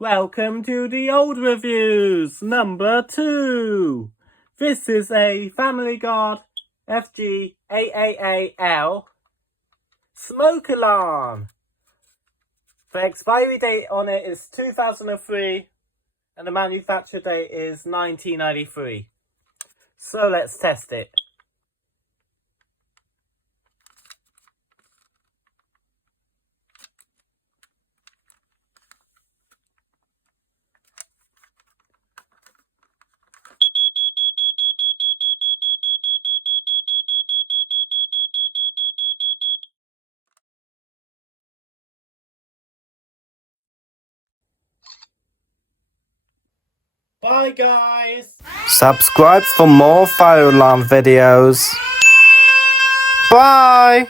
Welcome to the old reviews, number 2. This is a Family Guard FG888L smoke alarm. The expiry date on it is 2003 and the manufacture date is 1993. So let's test it. Bye guys! Subscribe for more fire alarm videos. Bye!